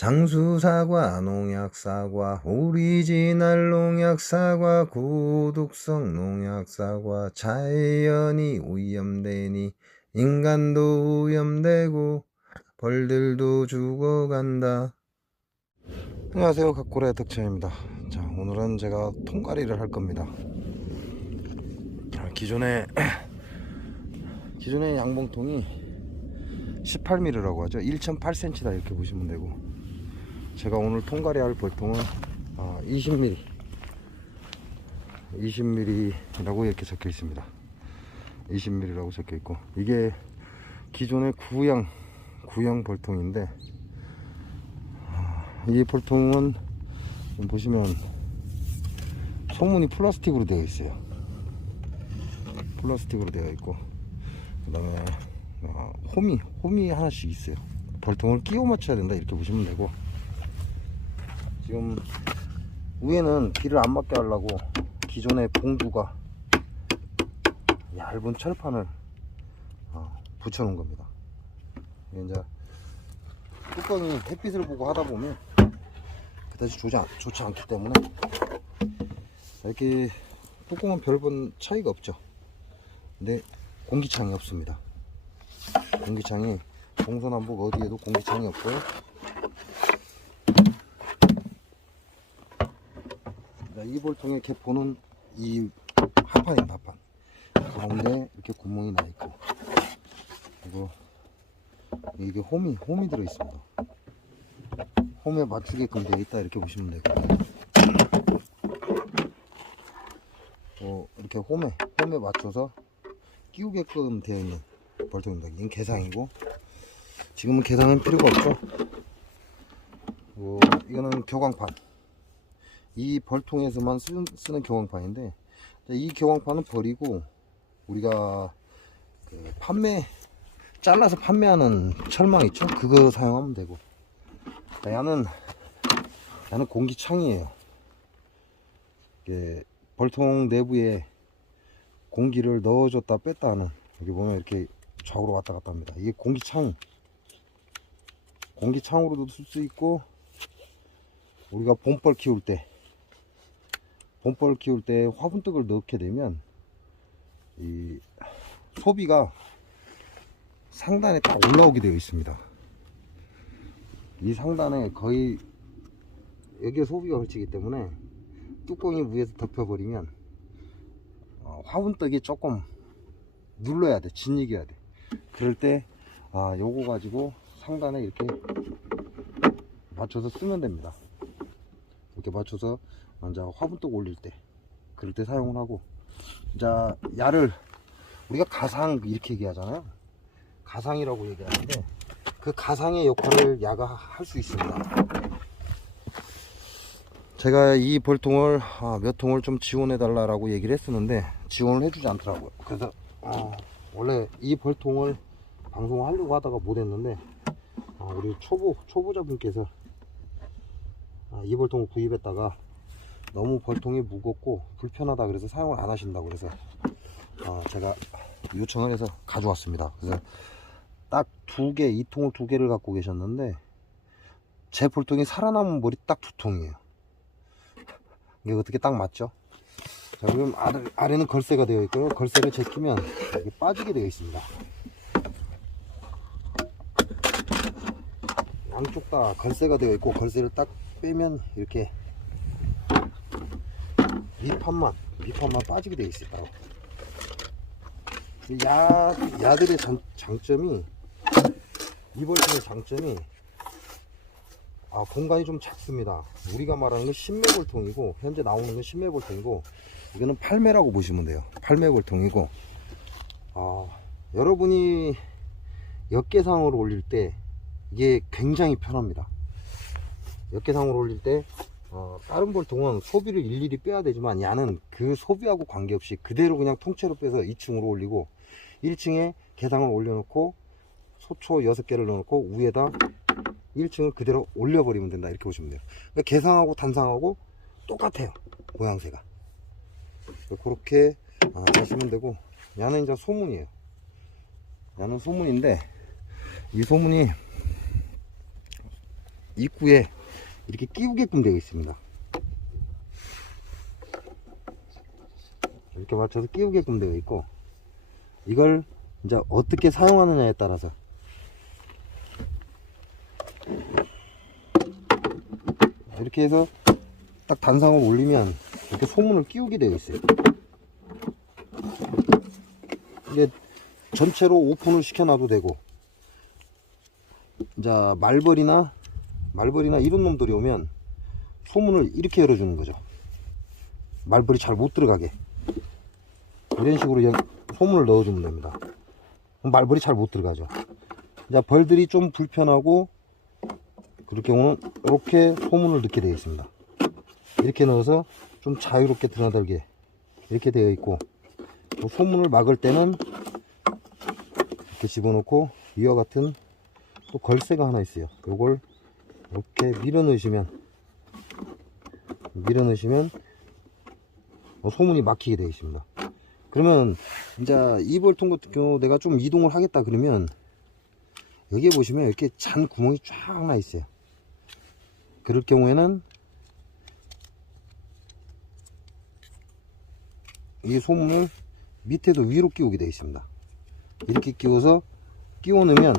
장수사과, 농약사과, 오리지널 농약사과, 고독성 농약사과, 자연이 오염되니 인간도 오염되고 벌들도 죽어간다. 안녕하세요, 각고래 덕천입니다. 자, 오늘은 제가 통가리를 할 겁니다. 기존에 양봉통이 18mm라고 하죠. 1.8cm다 이렇게 보시면 되고, 제가 오늘 통가리 할 볼통은 20mm라고 이렇게 적혀 있습니다. 20mm라고 적혀 있고, 이게 기존의 구형 볼통인데, 이 볼통은 보시면 소문이 플라스틱으로 되어 있어요. 플라스틱으로 되어 있고, 그 다음에 홈이 하나씩 있어요. 볼통을 끼워 맞춰야 된다 이렇게 보시면 되고, 지금 위에는 비를 안 맞게 하려고 기존의 봉두가 얇은 철판을 붙여 놓은 겁니다. 이제 뚜껑이 햇빛을 보고 하다 보면 그다지 좋지 않기 때문에, 이렇게 뚜껑은 별본 차이가 없죠. 근데 공기창이 없습니다. 공기창이 동서남북 어디에도 공기창이 없고요. 이 볼통의 개포는 이 하판입니다. 하판 가운데 이렇게 구멍이 나 있고, 그리고 이게 홈이 들어 있습니다. 홈에 맞추게끔 되어 있다 이렇게 보시면 되고, 이렇게 홈에 맞춰서 끼우게끔 되어 있는 볼통입니다. 이건 개상이고, 지금은 개상은 필요가 없죠. 이거는 교광판, 이 볼통에서만 쓰는 교광판인데, 이 교광판은 버리고 우리가 잘라서 판매하는 철망 있죠? 그거 사용하면 되고, 얘는 공기창이에요. 볼통 내부에 공기를 넣어줬다 뺐다 하는, 여기 보면 이렇게 좌우로 왔다 갔다 합니다. 이게 공기창으로도 쓸 수 있고, 우리가 봄벌 키울 때 화분떡을 넣게 되면 이 소비가 상단에 딱 올라오게 되어 있습니다. 이 상단에 거의 여기에 소비가 걸치기 때문에 뚜껑이 위에서 덮여버리면 화분떡이 조금 눌러야 돼, 짓이겨야 돼. 그럴 때 요거 가지고 상단에 이렇게 맞춰서 쓰면 됩니다. 이렇게 맞춰서 먼저 화분떡 올릴 때, 그럴 때 사용을 하고, 자, 야를 우리가 가상 이렇게 얘기하잖아요. 가상이라고 얘기하는데, 그 가상의 역할을 야가 할 수 있습니다. 제가 이 볼통을 몇 통을 좀 지원해 달라고 얘기를 했었는데 지원을 해주지 않더라고요. 그래서 원래 이 볼통을 방송을 하려고 하다가 못했는데, 우리 초보자분께서 이 볼통을 구입했다가 너무 볼통이 무겁고 불편하다 그래서 사용을 안 하신다고 그래서 제가 요청을 해서 가져왔습니다. 그래서 딱 이 통을 두 개를 갖고 계셨는데, 제 볼통이 살아남은 볼이 딱 2통이에요. 이게 어떻게 딱 맞죠? 자, 그럼 아래는 걸쇠가 되어 있고요. 걸쇠를 제끼면 이게 빠지게 되어 있습니다. 양쪽 다 걸쇠가 되어 있고, 걸쇠를 딱 빼면 이렇게 밑판만 빠지게 되어 있어요. 야들의 장점이, 이 볼통의 장점이 공간이 좀 작습니다. 우리가 말하는 건 10매 볼통이고, 현재 나오는 건 10매 볼통이고, 이거는 8매라고 보시면 돼요. 8매 볼통이고, 여러분이 역계상으로 올릴 때 이게 굉장히 편합니다. 역계상으로 올릴 때 다른 볼통은 소비를 일일이 빼야 되지만, 야는 그 소비하고 관계없이 그대로 그냥 통째로 빼서 2층으로 올리고, 1층에 계상을 올려놓고 소초 6개를 넣어놓고 위에다 1층을 그대로 올려버리면 된다 이렇게 보시면 돼요. 그러니까 계상하고 단상하고 똑같아요, 모양새가. 그렇게 하시면 되고, 야는 이제 소문이에요. 야는 소문인데, 이 소문이 입구에 이렇게 끼우게끔 되어 있습니다. 이렇게 맞춰서 끼우게끔 되어 있고, 이걸 이제 어떻게 사용하느냐에 따라서 이렇게 해서 딱 단상을 올리면 이렇게 소문을 끼우게 되어 있어요. 이게 전체로 오픈을 시켜놔도 되고, 이제 말벌이나 이런 놈들이 오면 소문을 이렇게 열어주는 거죠. 말벌이 잘 못 들어가게 이런 식으로 소문을 넣어주면 됩니다. 그럼 말벌이 잘 못 들어가죠. 이제 벌들이 좀 불편하고 그럴 경우는 이렇게 소문을 넣게 되어 있습니다. 이렇게 넣어서 좀 자유롭게 드나들게 이렇게 되어 있고, 또 소문을 막을 때는 이렇게 집어넣고, 이와 같은 또 걸쇠가 하나 있어요. 요걸 이렇게 밀어 넣으시면 소문이 막히게 되어 있습니다. 그러면 이제 이 벌통 같은 경우 내가 좀 이동을 하겠다 그러면, 여기에 보시면 이렇게 잔 구멍이 쫙 나 있어요. 그럴 경우에는 이 소문을 밑에도 위로 끼우게 되어 있습니다. 이렇게 끼워서 끼워 넣으면,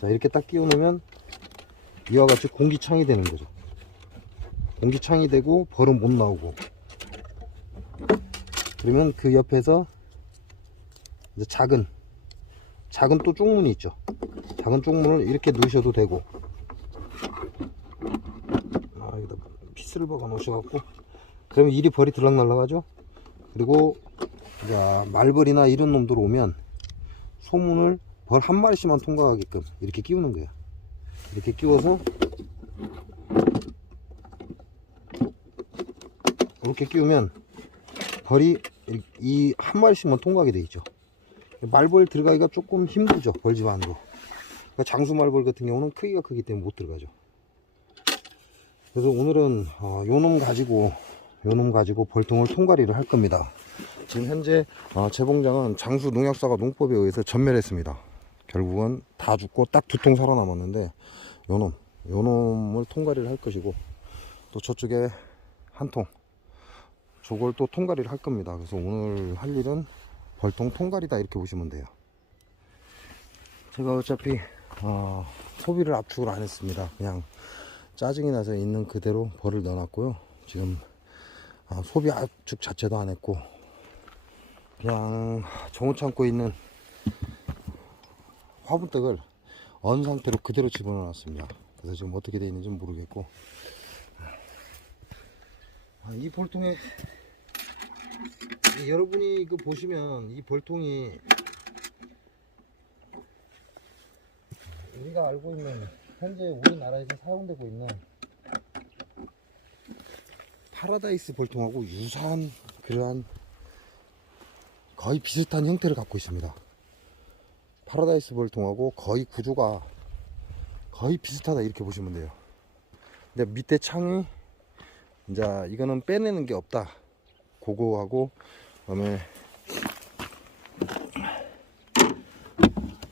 자, 이렇게 딱 끼워 넣으면 이와 같이 공기창이 되는 거죠. 공기창이 되고 벌은 못 나오고. 그러면 그 옆에서 이제 작은 또 쪽문이 있죠. 작은 쪽문을 이렇게 넣으셔도 되고, 여기다 피스를 박아 놓으셔갖고, 그러면 이리 벌이 들락날락 하죠. 그리고 이제 말벌이나 이런 놈들 오면 소문을 벌 한 마리씩만 통과하게끔 이렇게 끼우는 거예요. 이렇게 끼워서 이렇게 끼우면 벌이 이 한 마리씩만 통과하게 돼 있죠. 말벌 들어가기가 조금 힘들죠, 벌집 안으로. 그러니까 장수 말벌 같은 경우는 크기가 크기 때문에 못 들어가죠. 그래서 오늘은 요 놈 가지고 벌통을 통과리를 할 겁니다. 지금 현재 제 봉장은 장수 농약사가 농법에 의해서 전멸했습니다. 결국은 다 죽고 딱 2통 살아남았는데, 요 놈을 통과리를 할 것이고, 또 저쪽에 한 통, 저걸 또 통과리를 할 겁니다. 그래서 오늘 할 일은 벌통 통과리다, 이렇게 보시면 돼요. 제가 어차피 소비를 압축을 안 했습니다. 그냥 짜증이 나서 있는 그대로 벌을 넣어놨고요. 지금 소비 압축 자체도 안 했고, 그냥 정우창고에 있는 화분떡을 언 상태로 그대로 집어넣어 놨습니다. 그래서 지금 어떻게 되어 있는지 모르겠고, 이 벌통에 여러분이 보시면 이 벌통이 우리가 알고 있는, 현재 우리나라에서 사용되고 있는 파라다이스 벌통하고 유사한, 그러한 거의 비슷한 형태를 갖고 있습니다. 파라다이스 벌통하고 거의 구조가 거의 비슷하다, 이렇게 보시면 돼요. 근데 밑에 창이 이제 이거는 빼내는 게 없다, 그거하고, 그다음에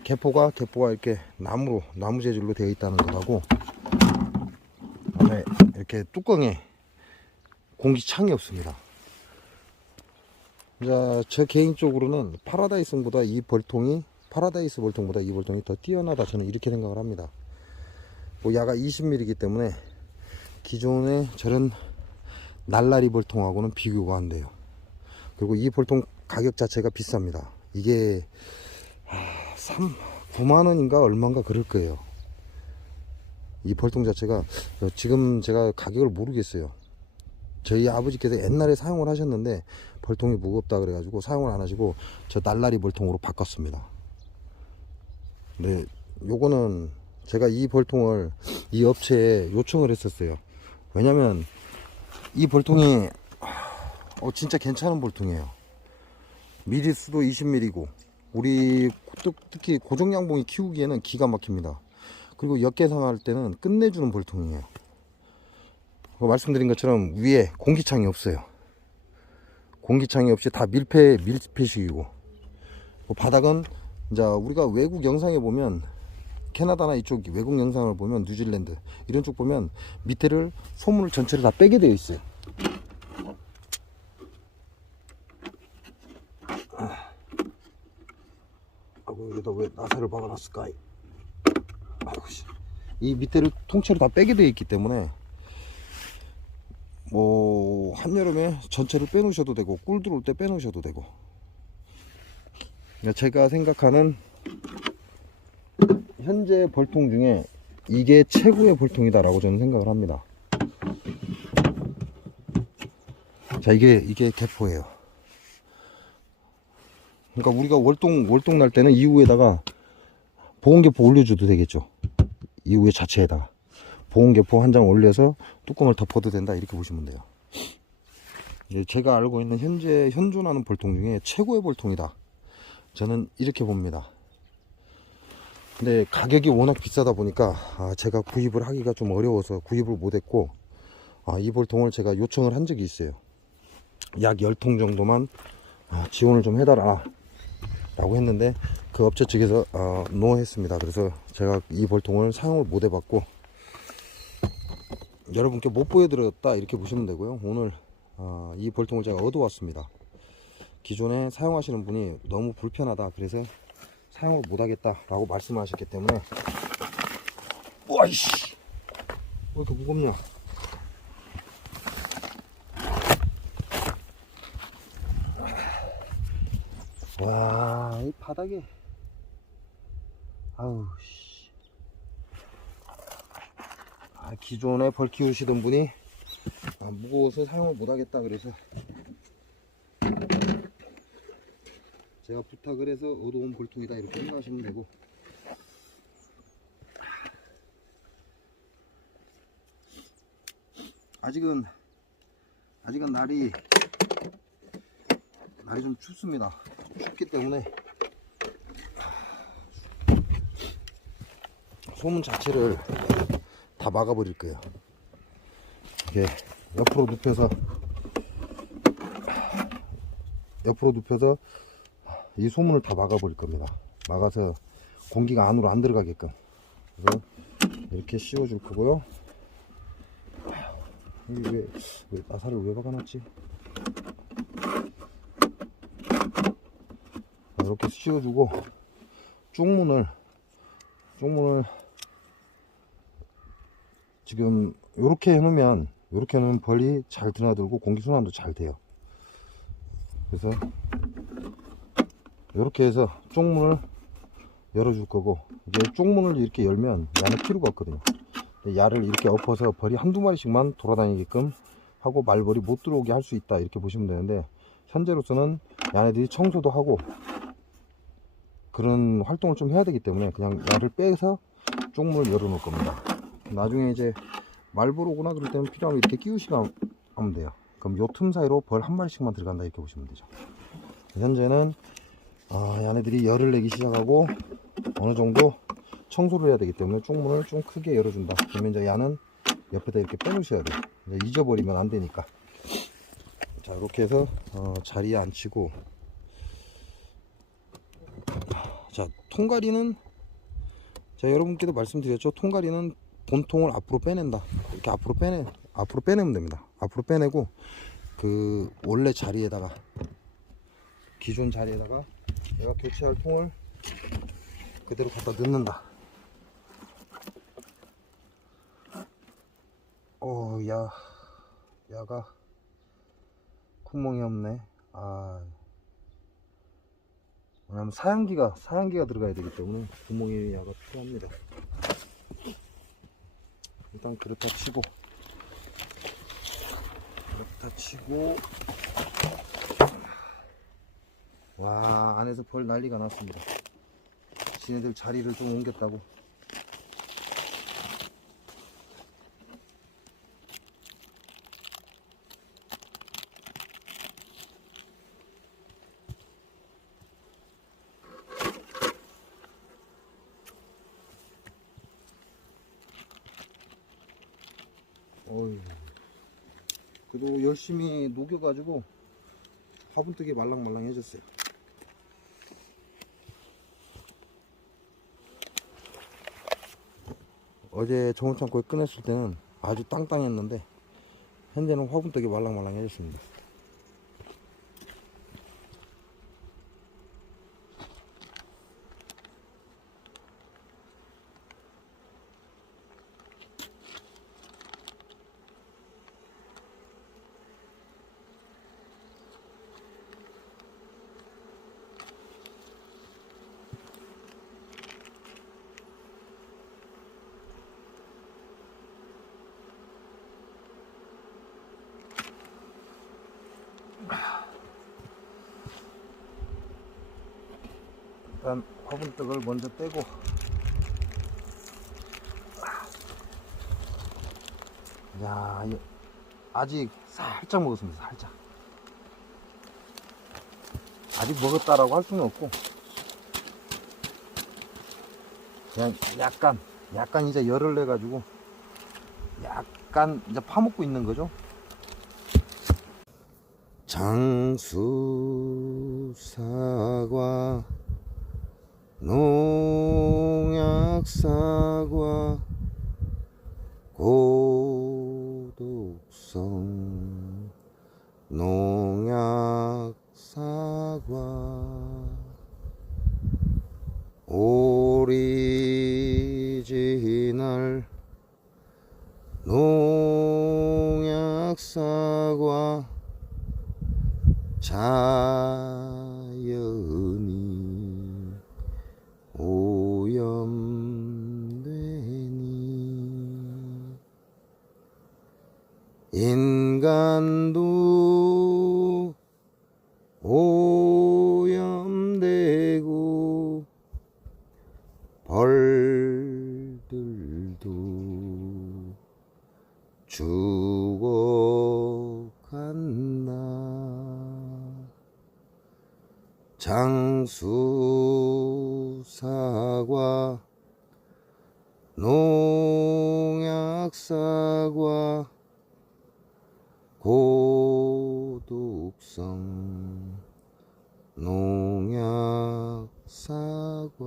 개포가 이렇게 나무 재질로 되어 있다는 거하고, 그다음에 이렇게 뚜껑에 공기창이 없습니다. 이제 저 개인적으로는 파라다이스 벌통보다 이 벌통이 더 뛰어나다, 저는 이렇게 생각을 합니다. 야가 20mm이기 때문에 기존의 저런 날라리 벌통하고는 비교가 안 돼요. 그리고 이 벌통 가격 자체가 비쌉니다. 이게 9만원인가 얼마인가 그럴 거예요. 이 벌통 자체가, 지금 제가 가격을 모르겠어요. 저희 아버지께서 옛날에 사용을 하셨는데 벌통이 무겁다 그래가지고 사용을 안 하시고 저 날라리 벌통으로 바꿨습니다. 근데 요거는 제가 이 벌통을 이 업체에 요청을 했었어요. 왜냐면 이 벌통이 진짜 괜찮은 벌통이에요. 미리수도 20mm고, 우리 특히 고정양봉이 키우기에는 기가 막힙니다. 그리고 역계상할 때는 끝내주는 벌통이에요. 말씀드린 것처럼 위에 공기창이 없어요. 공기창이 없이 다 밀폐식이고, 바닥은 이제 우리가 외국 영상에 보면 캐나다나 이쪽 외국 영상을 보면, 뉴질랜드 이런 쪽 보면 밑에를 소문을 전체를 다 빼게 되어 있어요. 아이고, 여기다 왜 나사를 박아놨을까? 아이고, 이 밑에를 통째로 다 빼게 되어 있기 때문에 뭐 한여름에 전체를 빼놓으셔도 되고, 꿀 들어올 때 빼놓으셔도 되고. 제가 생각하는 현재 벌통 중에 이게 최고의 벌통이다 라고 저는 생각을 합니다. 자, 이게 개포예요. 그러니까 우리가 월동 날 때는 이후에다가 보온개포 올려줘도 되겠죠. 이후에 자체에다가 보온개포 한 장 올려서 뚜껑을 덮어도 된다, 이렇게 보시면 돼요. 제가 알고 있는 현재 현존하는 벌통 중에 최고의 벌통이다, 저는 이렇게 봅니다. 근데 가격이 워낙 비싸다 보니까 제가 구입을 하기가 좀 어려워서 구입을 못했고, 이 벌통을 제가 요청을 한 적이 있어요. 약 10통 정도만 지원을 좀 해달라 라고 했는데, 그 업체 측에서 노 했습니다. 그래서 제가 이 벌통을 사용을 못 해봤고, 여러분께 못 보여드렸다, 이렇게 보시면 되고요. 오늘 이 벌통을 제가 얻어왔습니다. 기존에 사용하시는 분이 너무 불편하다, 그래서 사용을 못하겠다 라고 말씀하셨기 때문에. 와이씨, 왜 이렇게 무겁냐. 와, 이 바닥에, 아우 씨. 기존에 벌 키우시던 분이 무거워서 사용을 못하겠다 그래서 제가 부탁을 해서 얻어온 벌통이다, 이렇게 생각하시면 되고. 아직은 날이 좀 춥습니다. 춥기 때문에 소문 자체를 다 막아버릴 거예요. 이렇게 옆으로 눕혀서 이 소문을 다 막아버릴 겁니다. 막아서 공기가 안으로 안 들어가게끔. 그래서 이렇게 씌워줄 거고요. 왜 나사를 왜 박아놨지? 이렇게 씌워주고, 쪽문을 지금 이렇게 해놓으면 벌이 잘 드나들고 공기 순환도 잘 돼요. 그래서 이렇게 해서 쪽문을 열어줄 거고, 이제 쪽문을 이렇게 열면 야는 필요가 없거든요. 야를 이렇게 엎어서 벌이 한두 마리씩만 돌아다니게끔 하고 말벌이 못 들어오게 할 수 있다, 이렇게 보시면 되는데, 현재로서는 야네들이 청소도 하고 그런 활동을 좀 해야 되기 때문에 그냥 야를 빼서 쪽문을 열어 놓을 겁니다. 나중에 이제 말벌 오거나 그럴 때는 필요하면 이렇게 끼우시면 하면 돼요. 그럼 요 틈 사이로 벌 한 마리씩만 들어간다, 이렇게 보시면 되죠. 현재는 야네들이 열을 내기 시작하고 어느 정도 청소를 해야 되기 때문에 쪽문을 좀 크게 열어준다. 그러면 이제 야는 옆에다 이렇게 빼놓으셔야 돼요. 잊어버리면 안 되니까. 자, 이렇게 해서 자리에 앉히고, 자, 통가리는 제가 여러분께도 말씀드렸죠. 통가리는 본통을 앞으로 빼낸다. 이렇게 앞으로 빼내면 됩니다. 앞으로 빼내고 그 원래 자리에다가, 기존 자리에다가 내가 교체할 통을 그대로 갖다 넣는다. 야가 구멍이 없네. 왜냐면 사양기가 들어가야 되기 때문에 구멍이 야가 필요합니다. 일단 그렇다 치고, 와, 안에서 벌 난리가 났습니다. 지네들 자리를 좀 옮겼다고. 그래도 열심히 녹여가지고 화분뜨기 말랑말랑해졌어요. 어제 저온창고에 꺼냈을 때는 아주 땅땅했는데 현재는 화분떡이 말랑말랑해졌습니다. 일단 화분떡을 먼저 떼고, 야, 아직 살짝 먹었습니다. 살짝. 아직 먹었다라고 할 수는 없고, 그냥 약간 이제 열을 내 가지고 약간 이제 파먹고 있는 거죠. 장수 사과, 농약 사과, 고독성 농약 사과, 오리지널 농약 사과, 자연이 오염되니 인간도 오염되고 벌들도 죽어간다. 장수 사과, 농약 사과, 고독성 농약 사과,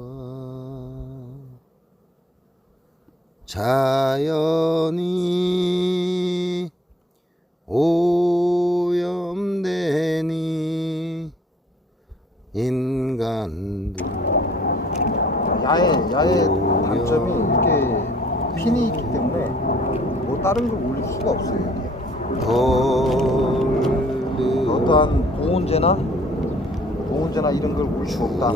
자연이 오염되니 인간도. 야의 단점이 이렇게 핀이 있기 때문에 뭐 다른 걸 올릴 수가 없어요. 이게 어떠한 보온재나 이런 걸 올릴 수가 없다.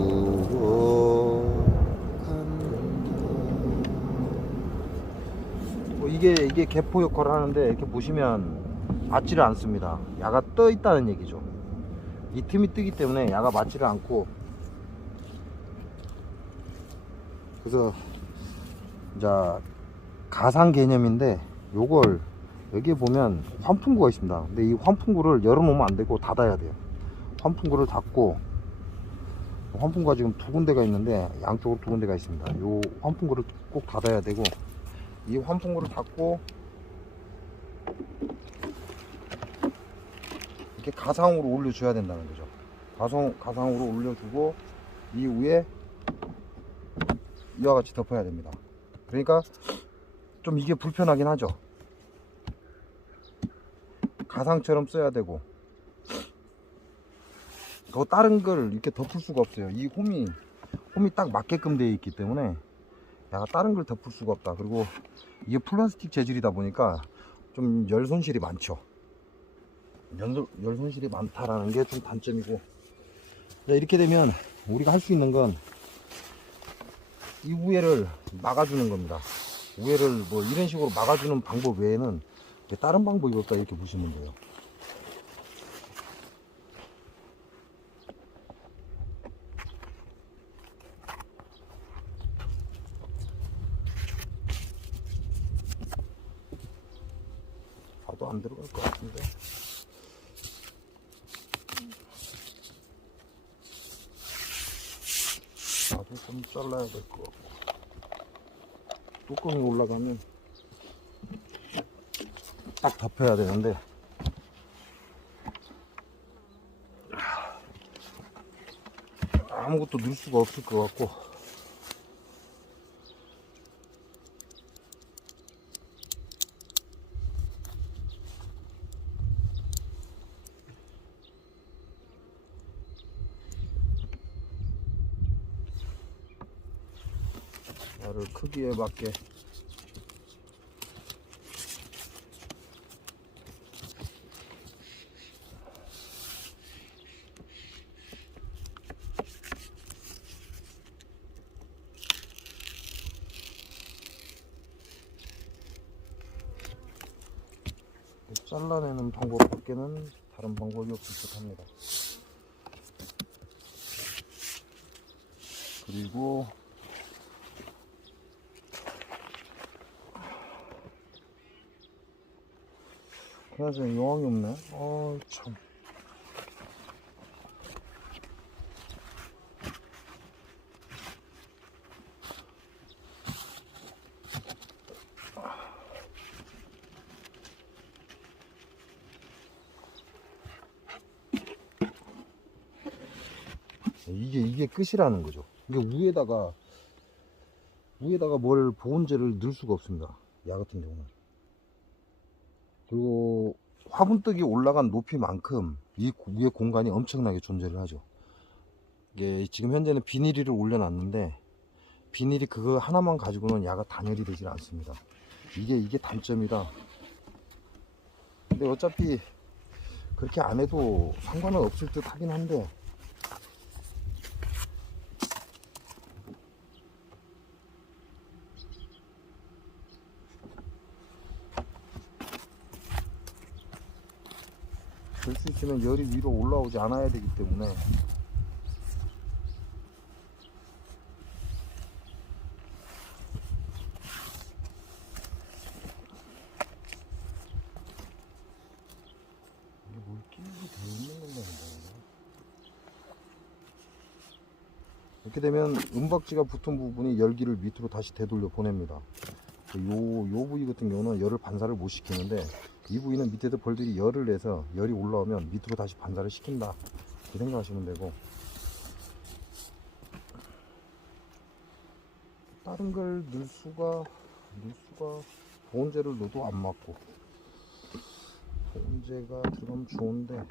이게 개포 역할을 하는데, 이렇게 보시면 맞지를 않습니다. 야가 떠 있다는 얘기죠. 이 틈이 뜨기 때문에 야가 맞지를 않고, 그래서 이제 가상 개념인데, 요걸 여기에 보면 환풍구가 있습니다. 근데 이 환풍구를 열어놓으면 안 되고 닫아야 돼요. 환풍구를 닫고, 환풍구가 지금 두 군데가 있는데 양쪽으로 두 군데가 있습니다. 요 환풍구를 꼭 닫아야 되고, 이 환풍구를 닫고 이렇게 가상으로 올려줘야 된다는 거죠. 가상으로 올려주고 이후에 이와 같이 덮어야 됩니다. 그러니까 좀 이게 불편하긴 하죠. 가상처럼 써야 되고, 또 다른 걸 이렇게 덮을 수가 없어요. 이 홈이 딱 맞게끔 되어 있기 때문에 야가 다른 걸 덮을 수가 없다. 그리고 이게 플라스틱 재질이다 보니까 좀 열 손실이 많죠. 열 손실이 많다라는 게 좀 단점이고, 이렇게 되면 우리가 할 수 있는 건 이 우회를 막아주는 겁니다. 우회를 뭐 이런 식으로 막아주는 방법 외에는 다른 방법이 없다, 이렇게 보시면 돼요. 봐도 안 들어갈 것 같은데. 나도 좀 잘라야 될 것 같고, 뚜껑이 올라가면 딱 덮여야 되는데 아무것도 넣을 수가 없을 것 같고, 알을 크기에 맞게 잘라내는 방법밖에는 다른 방법이 없을 듯 합니다. 그리고 그나저나 여왕이 없네. 참. 이게 끝이라는 거죠. 이게 위에다가 뭘 보온재를 넣을 수가 없습니다. 야 같은 경우는. 그리고 화분뜨기 올라간 높이만큼 이 위에 공간이 엄청나게 존재를 하죠. 이게 지금 현재는 비닐을 올려놨는데 비닐이 그거 하나만 가지고는 야가 단열이 되질 않습니다. 이게 단점이라. 근데 어차피 그렇게 안 해도 상관은 없을 듯 하긴 한데, 될 수 있으면 열이 위로 올라오지 않아야 되기 때문에 이게 물기가 돼 있는 건가 본다. 이렇게 되면 은박지가 붙은 부분이 열기를 밑으로 다시 되돌려 보냅니다. 요 부위 같은 경우는 열을 반사를 못 시키는데 이 부위는 밑에서 벌들이 열을 내서 열이 올라오면 밑으로 다시 반사를 시킨다, 이렇게 생각하시면 되고, 다른 걸 넣을 수가 보온재를 넣어도 안 맞고, 보온재가 들어가면 좋은데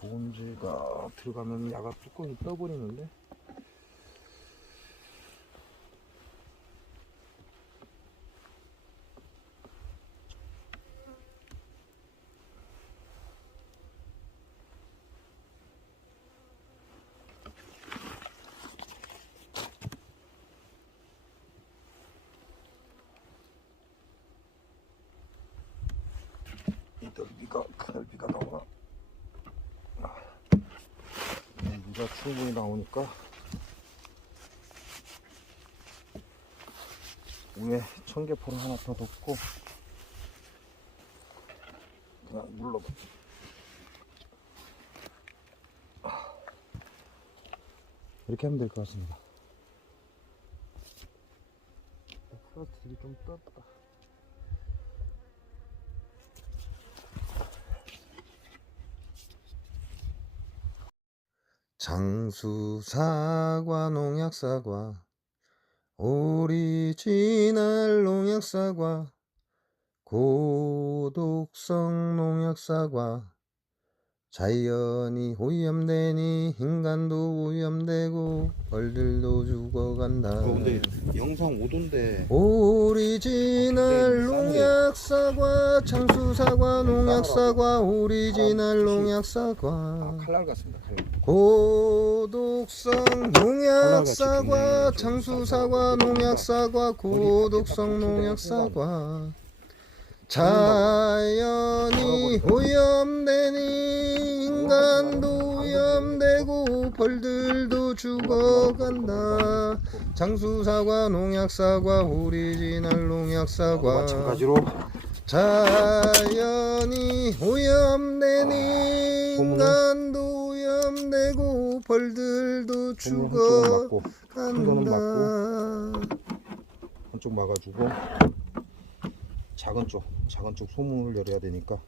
보온재가 들어가면 야가 뚜껑이 떠버리는데, 이 넓이가 그 넓이가 나오나? 여기가 충분히 나오니까 위에 청개포를 하나 더 덮고 그냥 눌러봐. 이렇게 하면 될 것 같습니다. 플라스틱이 좀 떴다. 장수사과, 농약사과, 오리지널 농약사과, 고독성 농약사과, 자연이 오염되니 인간도 오염되고 벌들도 죽어간다. 근데 영상 5도인데 오리지널 농약사과, 장수사과, 농약사과, 오리지널 농약사과, 칼날 같습니다. 칼날. 고독성 농약사과, 장수사과, 농약사과, 고독성 농약사과, 자연이 오염되니 인간도 오염되고 벌들도 죽어간다. 장수사과, 농약사과, 오리지널 농약사과, 마찬가지로 자연이 오염되니 인간도 오염되고 벌들도 죽어간다. 한쪽 막아주고 작은 쪽 소문을 열어야 되니까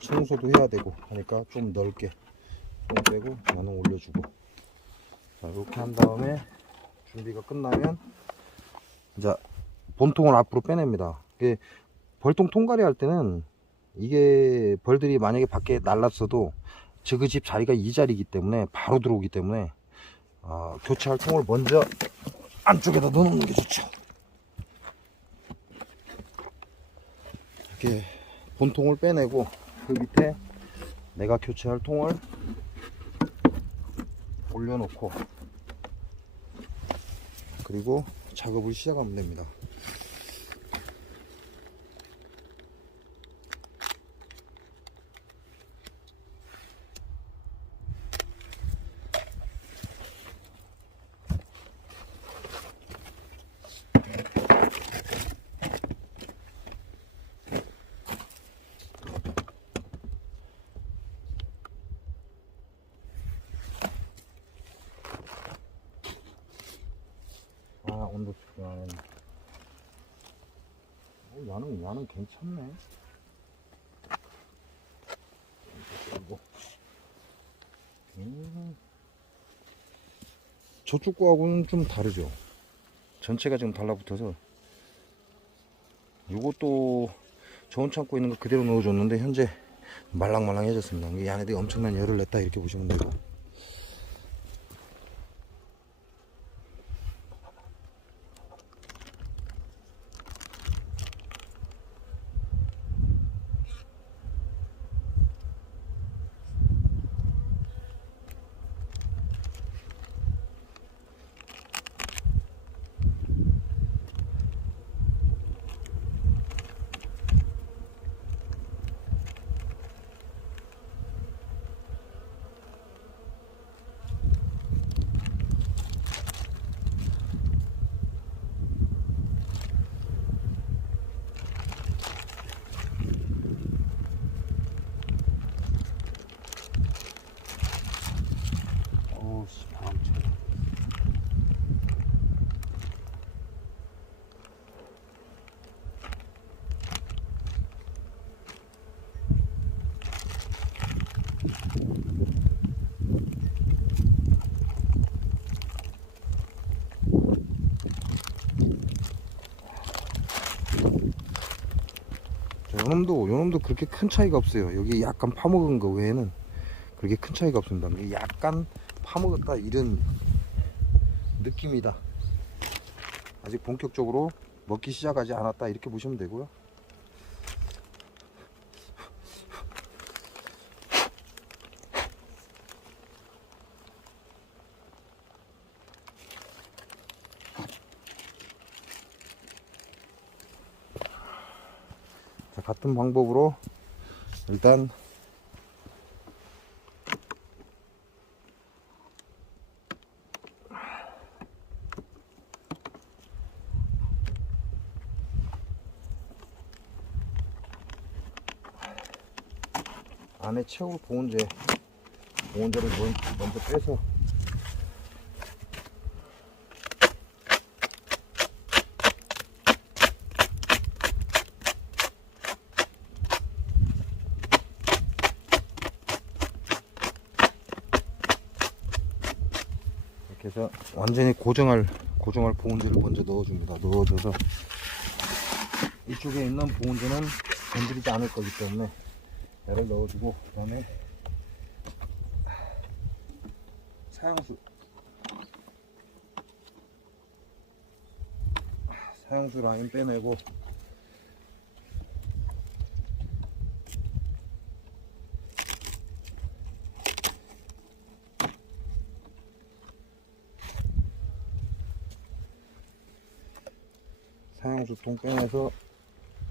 청소도 해야 되고 하니까 좀 넓게 좀 빼고 나는 올려주고, 자, 이렇게 한 다음에 준비가 끝나면 이제 본통을 앞으로 빼냅니다. 이게 벌통 통갈이 할 때는 이게 벌들이 만약에 밖에 날랐어도 그 집 자리가 이 자리이기 때문에 바로 들어오기 때문에 교체할 통을 먼저 안쪽에다 넣어놓는 게 좋죠. 이렇게 본통을 빼내고 그 밑에 내가 교체할 통을 올려놓고 그리고 작업을 시작하면 됩니다. 온도 측정. 야는 괜찮네. 저쪽 거하고는 좀 다르죠. 전체가 지금 달라붙어서. 요것도 저온 창고에 있는 거 그대로 넣어줬는데 현재 말랑말랑해졌습니다. 이 안에도 엄청난 열을 냈다 이렇게 보시면 되고. 요놈도 그렇게 큰 차이가 없어요. 여기 약간 파먹은 거 외에는 그렇게 큰 차이가 없습니다. 약간 파먹었다 이런 느낌이다. 아직 본격적으로 먹기 시작하지 않았다 이렇게 보시면 되고요. 자, 같은 방법으로 일단 안에 채울 보온재를 먼저 빼서 이렇게 해서 완전히 고정할 보온재를 먼저 넣어줍니다. 넣어줘서 이쪽에 있는 보온재는 건드리지 않을 거기 때문에 얘를 넣어주고, 그 다음에 사용수 라인 빼내고 사용수 통 빼내서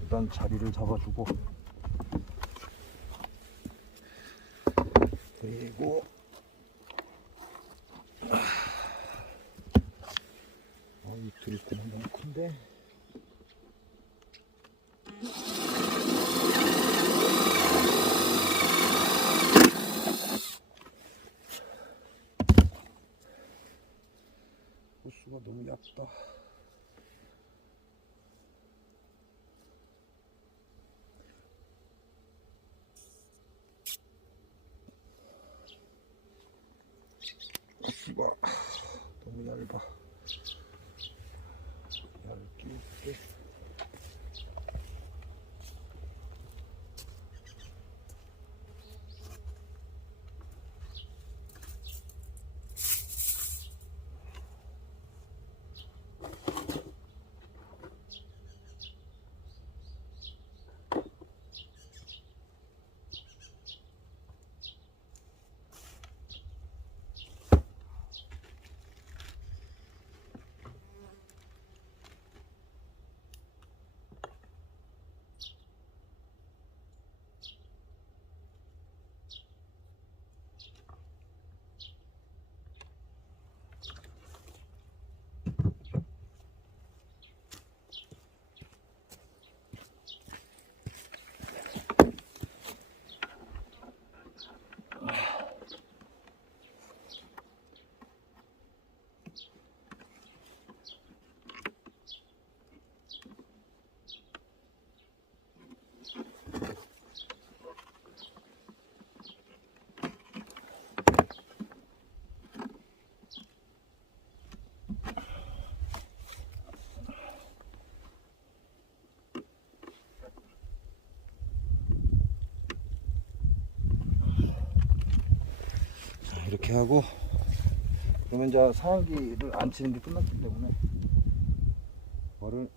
일단 자리를 잡아주고, 그리고 이 드리프는 너무 큰데 호스가 너무 얇다. 호스가 너무 얇아. 얇게 이렇게 하고, 그러면 이제 사활기를 안 치는 게 끝났기 때문에 벌을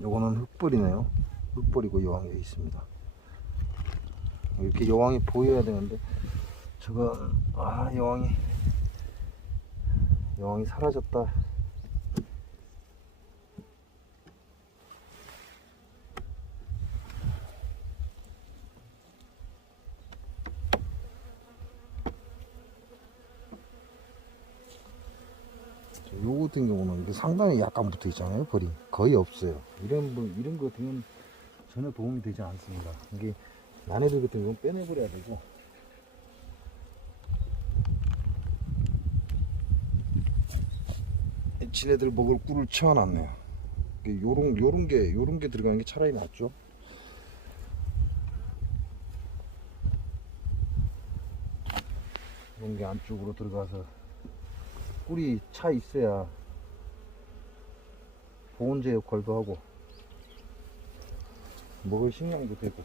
요거는 흙벌이네요. 흙벌이고 여왕이 여기 있습니다. 이렇게 여왕이 보여야 되는데 저건 여왕이 사라졌다. 요거 같은 경우는 이게 상당히 약간 붙어 있잖아요. 벌이 거의 없어요. 이런 거 같은 경우는 전혀 도움이 되지 않습니다. 이게 나네들 같은 경우는 빼내버려야 되고, 지네들 먹을 꿀을 채워놨네요. 요런 게 들어가는 게 차라리 낫죠. 이런 게 안쪽으로 들어가서 꿀이 차 있어야 보온제 역할도 하고 먹을 식량도 되고.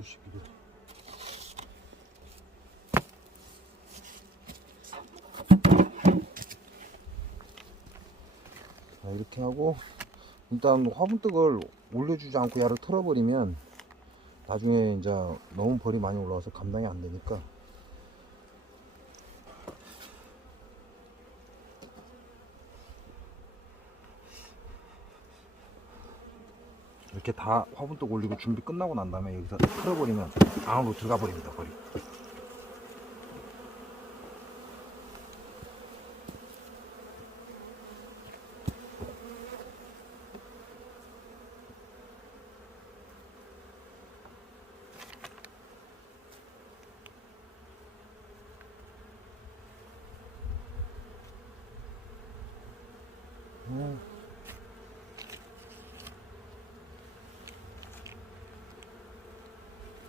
시기도. 이렇게 하고 일단 화분떡을 올려주지 않고 야를 털어버리면 나중에 이제 너무 벌이 많이 올라와서 감당이 안 되니까 이렇게 다 화분떡 올리고 준비 끝나고 난 다음에 여기서 털어버리면 안으로 들어가 버립니다, 벌이.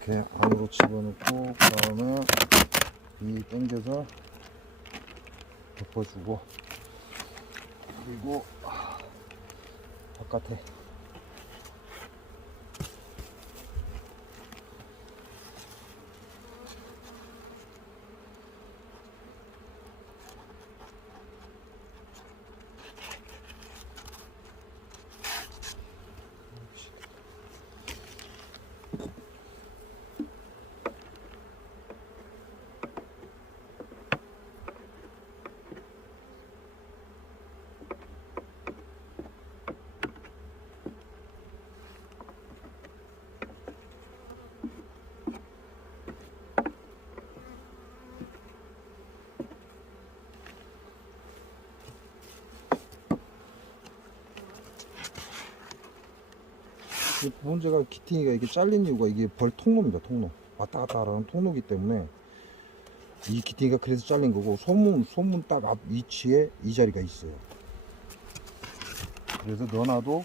이렇게 안으로 집어넣고 그 다음에 이 당겨서 덮어주고, 그리고 바깥에 이 보온재가 기팅이가 이게 잘린 이유가 이게 벌 통로입니다. 통로. 왔다 갔다 하라는 통로기 때문에 이 기팅이가 그래서 잘린 거고, 소문 딱 앞 위치에 이 자리가 있어요. 그래서 넣어놔도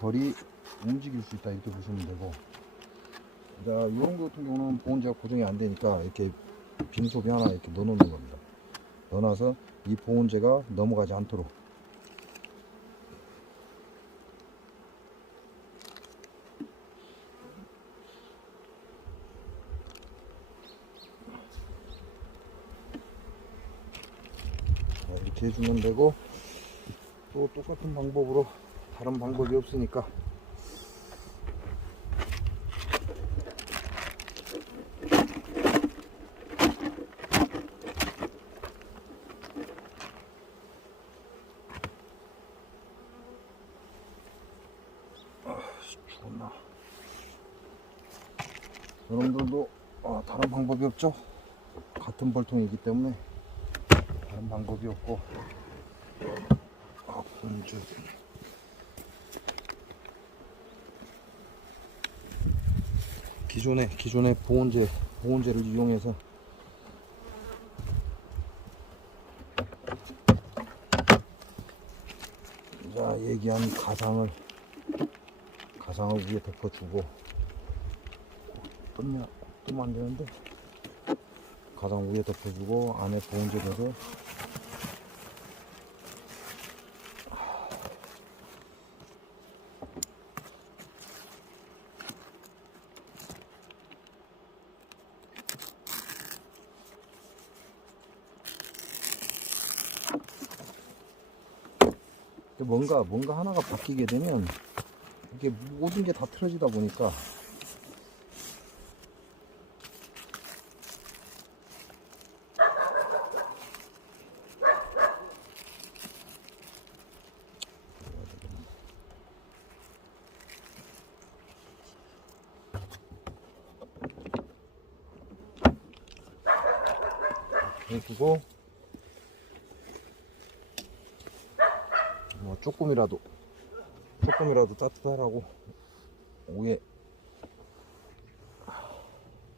벌이 움직일 수 있다 이렇게 보시면 되고, 자, 이런 거 같은 경우는 보온재가 고정이 안 되니까 이렇게 빈소비 하나 이렇게 넣어 놓는 겁니다. 넣어놔서 이 보온재가 넘어가지 않도록. 자, 이렇게 해주면 되고, 또 똑같은 방법으로, 다른 방법이 없으니까 죽었나. 여러분들도 다른 방법이 없죠? 같은 벌통이기 때문에 다른 방법이 없고, 본주 기존의 보온재를 이용해서 자, 얘기한 가상을 위에 덮어주고, 뜨면 안 되는데, 가상 위에 덮어주고 안에 보온재 넣어서 뭔가 하나가 바뀌게 되면 이게 모든 게 다 틀어지다 보니까 해주고, 뭐 조금이라도 따뜻하라고 위에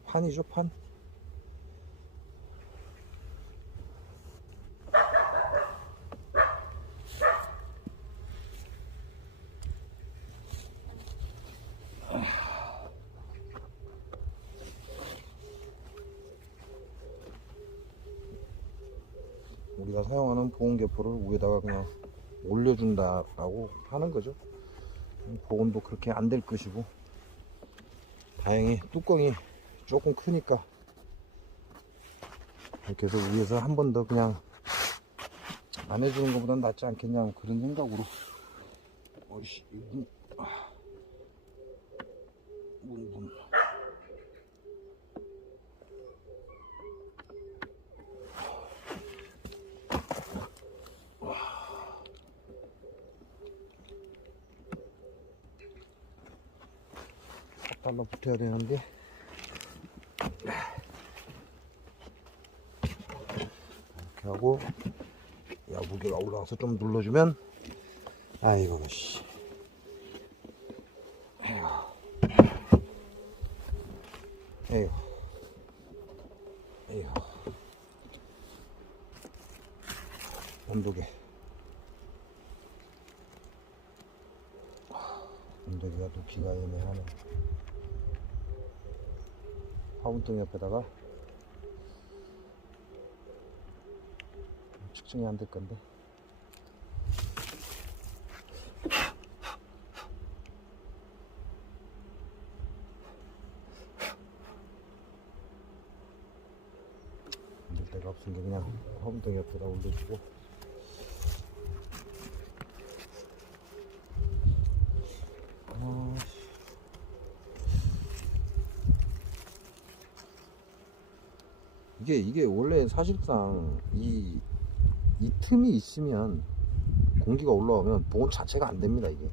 판이죠, 판. 우리가 사용하는 보온개포를 위에다가 그냥 올려준다라고 하는 거죠. 보온도 그렇게 안 될 것이고, 다행히 뚜껑이 조금 크니까 이렇게 해서 위에서 한 번 더 그냥 안 해주는 것보단 낫지 않겠냐, 그런 생각으로. 어이씨, 문. 달라붙어야 되는데, 이렇게 하고, 야, 무게가 올라와서 좀 눌러주면, 아이고 씨, 에휴, 온도계가 놓기가 애매하네. 화분등 옆에다가 측정이 안 될 건데, 만들 데가 없으니까 그냥 화분등 옆에다 올려주고, 이게 원래 사실상 이 틈이 있으면, 공기가 올라오면 보온 자체가 안 됩니다. 이게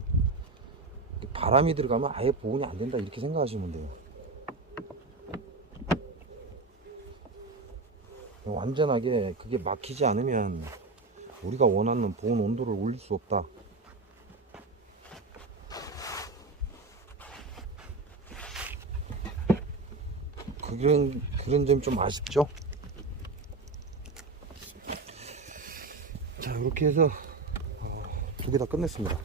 바람이 들어가면 아예 보온이 안 된다, 이렇게 생각하시면 돼요. 완전하게 그게 막히지 않으면 우리가 원하는 보온 온도를 올릴 수 없다. 그런 점이 좀 아쉽죠. 자, 이렇게 해서 두 개 다 끝냈습니다.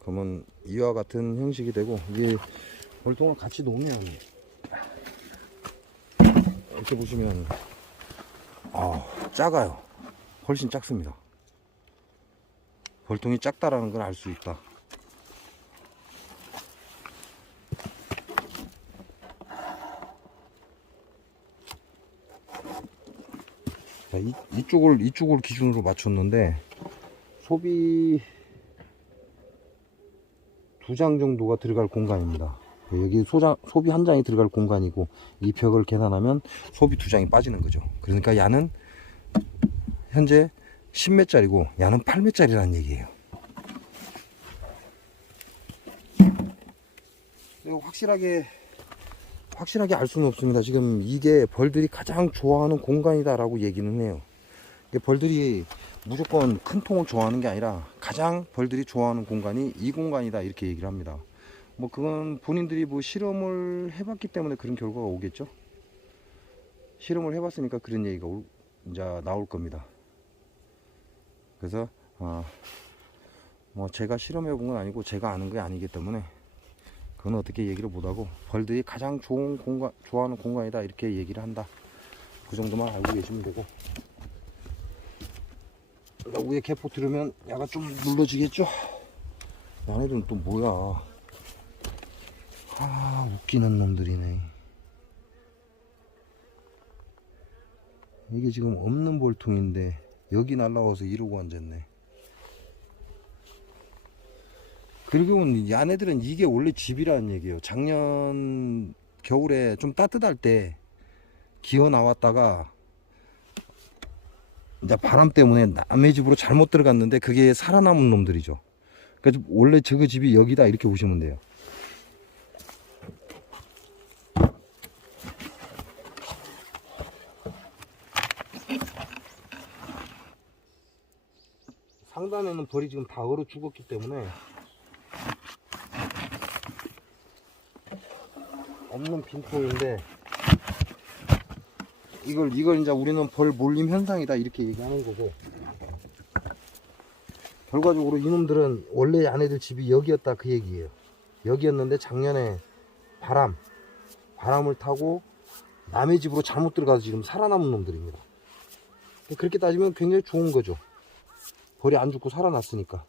그러면 이와 같은 형식이 되고, 이게 벌통을 같이 놓으면 이렇게 보시면 작아요. 훨씬 작습니다. 벌통이 작다라는 걸 알 수 있다. 자, 이쪽을 기준으로 맞췄는데, 소비 2장 정도가 들어갈 공간입니다. 여기 소비 1장이 들어갈 공간이고, 이 벽을 계산하면 소비 2장이 빠지는 거죠. 그러니까 야는 현재 10m짜리고 야는 8m짜리라는 얘기예요. 확실하게 알 수는 없습니다. 지금 이게 벌들이 가장 좋아하는 공간이다라고 얘기는 해요. 벌들이 무조건 큰 통을 좋아하는 게 아니라 가장 벌들이 좋아하는 공간이 이 공간이다, 이렇게 얘기를 합니다. 뭐 그건 본인들이 뭐 실험을 해봤기 때문에 그런 결과가 오겠죠. 실험을 해봤으니까 그런 얘기가 이제 나올 겁니다. 그래서 뭐 제가 실험해 본 건 아니고 제가 아는 게 아니기 때문에 그건 어떻게 얘기를 못하고, 벌들이 가장 좋아하는 공간이다, 이렇게 얘기를 한다. 그 정도만 알고 계시면 되고, 위에 개포 들으면 야가 좀 눌러지겠죠. 얘네들은 또 뭐야, 웃기는 놈들이네. 이게 지금 없는 벌통인데 여기 날라와서 이러고 앉았네. 그리고 얘네들은 이게 원래 집이라는 얘기예요. 작년 겨울에 좀 따뜻할 때 기어 나왔다가 이제 바람 때문에 남의 집으로 잘못 들어갔는데 그게 살아남은 놈들이죠. 그래서 원래 저거 집이 여기다, 이렇게 보시면 돼요. 상단에는 벌이 지금 다 얼어 죽었기 때문에 없는 빈통인데, 이걸 이제 우리는 벌 몰림 현상이다, 이렇게 얘기하는 거고, 결과적으로 이놈들은 원래 얘네들 집이 여기였다, 그 얘기예요. 여기였는데 작년에 바람을 타고 남의 집으로 잘못 들어가서 지금 살아남은 놈들입니다. 그렇게 따지면 굉장히 좋은 거죠. 벌이 안 죽고 살아났으니까.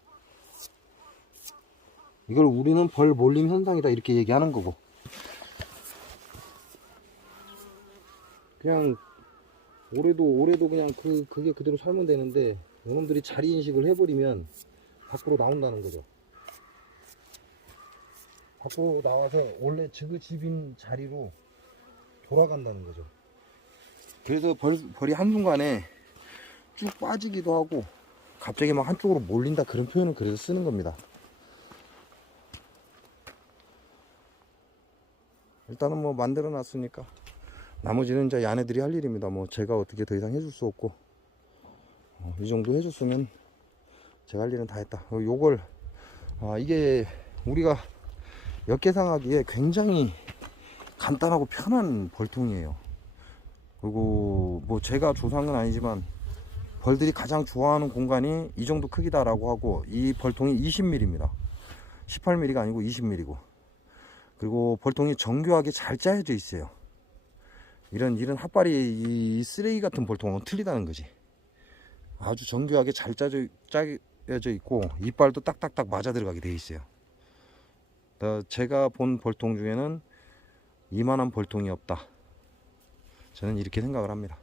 이걸 우리는 벌 몰림 현상이다, 이렇게 얘기하는 거고, 그냥 올해도 그냥 그게 그대로 살면 되는데, 이놈들이 자리 인식을 해버리면 밖으로 나온다는 거죠. 밖으로 나와서 원래 저그 집인 자리로 돌아간다는 거죠. 그래서 벌이 한순간에 쭉 빠지기도 하고 갑자기 막 한쪽으로 몰린다, 그런 표현을 그래서 쓰는 겁니다. 일단은 뭐 만들어 놨으니까 나머지는 이제 야네들이 할 일입니다. 뭐 제가 어떻게 더 이상 해줄 수 없고, 이 정도 해줬으면 제가 할 일은 다 했다. 요걸 이게 우리가 역계상하기에 굉장히 간단하고 편한 벌통이에요. 그리고 뭐 제가 조상은 아니지만 벌들이 가장 좋아하는 공간이 이 정도 크기다라고 하고, 이 벌통이 20mm입니다. 18mm가 아니고 20mm고, 그리고 벌통이 정교하게 잘 짜여져 있어요. 이런 핫바리 이 쓰레기 같은 벌통은 틀리다는 거지. 아주 정교하게 잘 짜여져 있고, 이빨도 딱딱딱 맞아 들어가게 돼 있어요. 제가 본 벌통 중에는 이만한 벌통이 없다, 저는 이렇게 생각을 합니다.